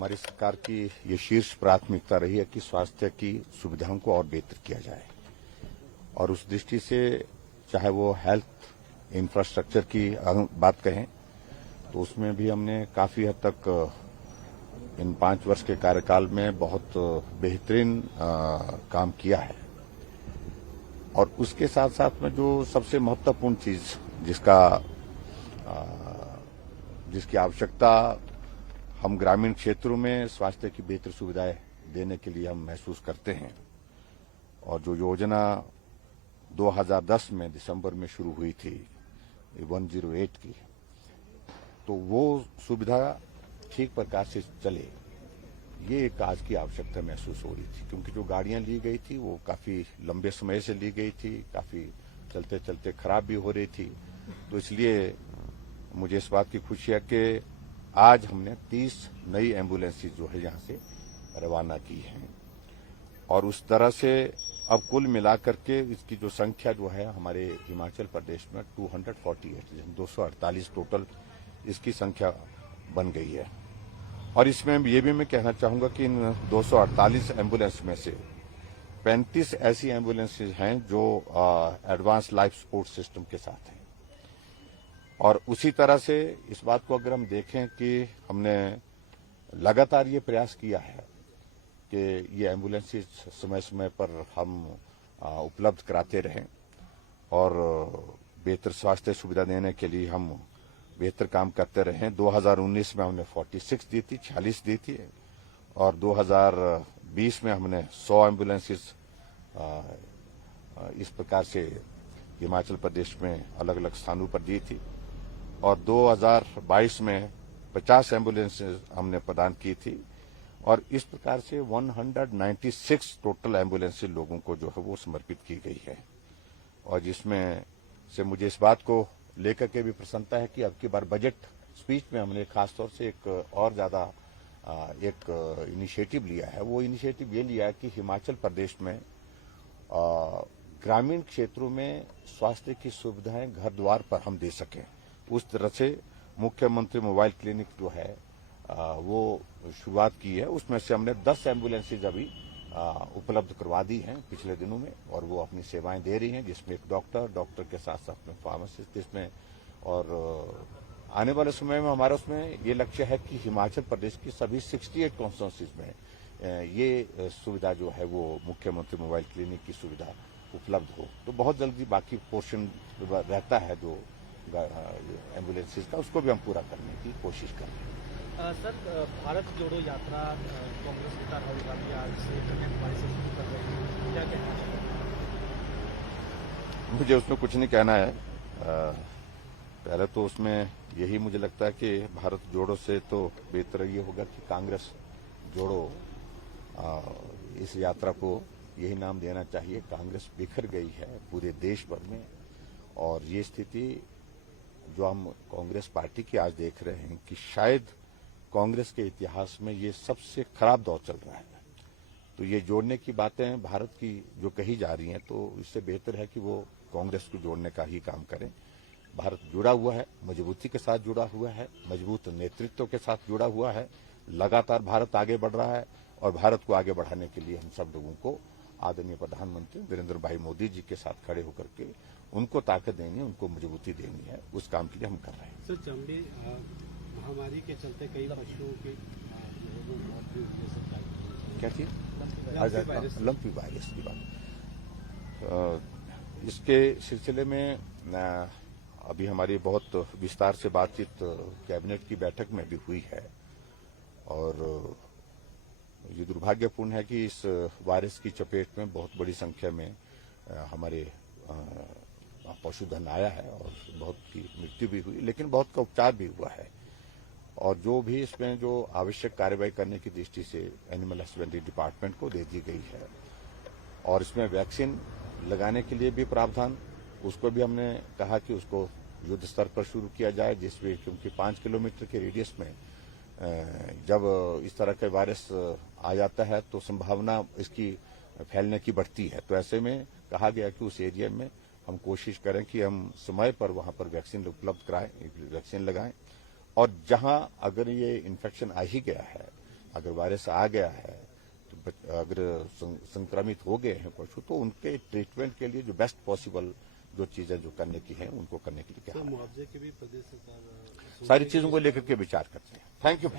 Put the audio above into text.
हमारी सरकार की ये शीर्ष प्राथमिकता रही है कि स्वास्थ्य की सुविधाओं को और बेहतर किया जाए और उस दृष्टि से चाहे वो हेल्थ इंफ्रास्ट्रक्चर की बात कहें तो उसमें भी हमने काफी हद तक इन 5 वर्ष के कार्यकाल में बहुत बेहतरीन काम किया है। और उसके साथ साथ में जो सबसे महत्वपूर्ण चीज जिसकी आवश्यकता हम ग्रामीण क्षेत्रों में स्वास्थ्य की बेहतर सुविधाएं देने के लिए हम महसूस करते हैं और जो योजना 2010 में दिसंबर में शुरू हुई थी 108 की, तो वो सुविधा ठीक प्रकार से चले ये एक आज की आवश्यकता महसूस हो रही थी, क्योंकि जो गाड़ियां ली गई थी वो काफी लंबे समय से ली गई थी, काफी चलते चलते खराब भी हो रही थी। तो इसलिए मुझे इस बात की खुशी है कि आज हमने 30 नई एम्बुलेंसेज जो है यहाँ से रवाना की हैं और उस तरह से अब कुल मिलाकर के इसकी जो संख्या जो है हमारे हिमाचल प्रदेश में 248 टोटल इसकी संख्या बन गई है। और इसमें ये भी मैं कहना चाहूंगा कि इन 248 एम्बुलेंस में से 35 ऐसी एम्बुलेंसेज हैं जो एडवांस लाइफ सपोर्ट सिस्टम के साथ हैं। और उसी तरह से इस बात को अगर हम देखें कि हमने लगातार ये प्रयास किया है कि ये एम्बुलेंसेज समय समय पर हम उपलब्ध कराते रहें और बेहतर स्वास्थ्य सुविधा देने के लिए हम बेहतर काम करते रहे। 2019 में हमने 46 दी थी और 2020 में हमने 100 एम्बुलेंसेज इस प्रकार से हिमाचल प्रदेश में अलग अलग स्थानों पर दी थी और 2022 में 50 एम्बुलेंसेज हमने प्रदान की थी और इस प्रकार से 196 टोटल एम्बुलेंसेज लोगों को जो है वो समर्पित की गई है। और जिसमें से मुझे इस बात को लेकर के भी प्रसन्नता है कि अब की बार बजट स्पीच में हमने खासतौर से एक और ज्यादा एक इनिशिएटिव लिया है। वो इनिशिएटिव ये लिया है कि हिमाचल प्रदेश में ग्रामीण क्षेत्रों में स्वास्थ्य की सुविधाएं घर द्वार पर हम दे सकें। उस तरह से मुख्यमंत्री मोबाइल क्लिनिक जो है वो शुरुआत की है। उसमें से हमने 10 एम्बुलेंसेज अभी उपलब्ध करवा दी हैं पिछले दिनों में और वो अपनी सेवाएं दे रही हैं, जिसमें एक डॉक्टर के साथ साथ में फार्मासिस्ट इसमें। और आने वाले समय में हमारा उसमें ये लक्ष्य है कि हिमाचल प्रदेश की सभी 68 कॉन्स्टिट्यूंसीज में ये सुविधा जो है वो मुख्यमंत्री मोबाइल क्लिनिक की सुविधा उपलब्ध हो। तो बहुत जल्दी बाकी पोर्शन रहता है जो एम्बुलेंसेज का, उसको भी हम पूरा करने की कोशिश कर रहे हैं। सर, भारत जोड़ो यात्रा कांग्रेस नेता राहुल गांधी आज से कन्याकुमारी से शुरू कर रहे हैं, क्या कहना है? मुझे उसमें कुछ नहीं कहना है। पहले तो उसमें यही मुझे लगता है कि भारत जोड़ो से तो बेहतर ये होगा कि कांग्रेस जोड़ो इस यात्रा को यही नाम देना चाहिए। कांग्रेस बिखर गई है पूरे देश भर में और ये स्थिति जो हम कांग्रेस पार्टी की आज देख रहे हैं कि शायद कांग्रेस के इतिहास में ये सबसे खराब दौर चल रहा है। तो ये जोड़ने की बातें भारत की जो कही जा रही हैं, तो इससे बेहतर है कि वो कांग्रेस को जोड़ने का ही काम करें। भारत जुड़ा हुआ है, मजबूती के साथ जुड़ा हुआ है, मजबूत नेतृत्व के साथ जुड़ा हुआ है। लगातार भारत आगे बढ़ रहा है और भारत को आगे बढ़ाने के लिए हम सब लोगों को आदरणीय प्रधानमंत्री नरेंद्र भाई मोदी जी के साथ खड़े होकर के उनको ताकत देनी है, उनको मजबूती देनी है। उस काम के लिए हम कर रहे हैं। सर, चमड़ी महामारी के चलते कई पशुओं के क्या चीज लंपी वायरस की बात, इसके सिलसिले में अभी हमारी बहुत विस्तार से बातचीत कैबिनेट की बैठक में भी हुई है और ये दुर्भाग्यपूर्ण है कि इस वायरस की चपेट में बहुत बड़ी संख्या में हमारे पशुधन आया है और बहुत की मृत्यु भी हुई, लेकिन बहुत का उपचार भी हुआ है। और जो भी इसमें जो आवश्यक कार्रवाई करने की दृष्टि से एनिमल हस्बेंड्री डिपार्टमेंट को दे दी गई है और इसमें वैक्सीन लगाने के लिए भी प्रावधान, उसको भी हमने कहा कि उसको युद्ध स्तर पर शुरू किया जाए, जिसमें क्योंकि 5 किलोमीटर के रेडियस में जब इस तरह का वायरस आ जाता है तो संभावना इसकी फैलने की बढ़ती है। तो ऐसे में कहा गया कि उस एरिया में हम कोशिश करें कि हम समय पर वहां पर वैक्सीन उपलब्ध कराएं, वैक्सीन लगाएं। और जहां अगर ये इन्फेक्शन आ ही गया है अगर वायरस आ गया है तो अगर संक्रमित हो गए हैं पशु तो उनके ट्रीटमेंट के लिए जो बेस्ट पॉसिबल जो चीजें जो करने की हैं उनको करने के लिए क्या मुआवजे के भी प्रदेश सरकार सारी चीजों को लेकर के विचार करते हैं। Thank you.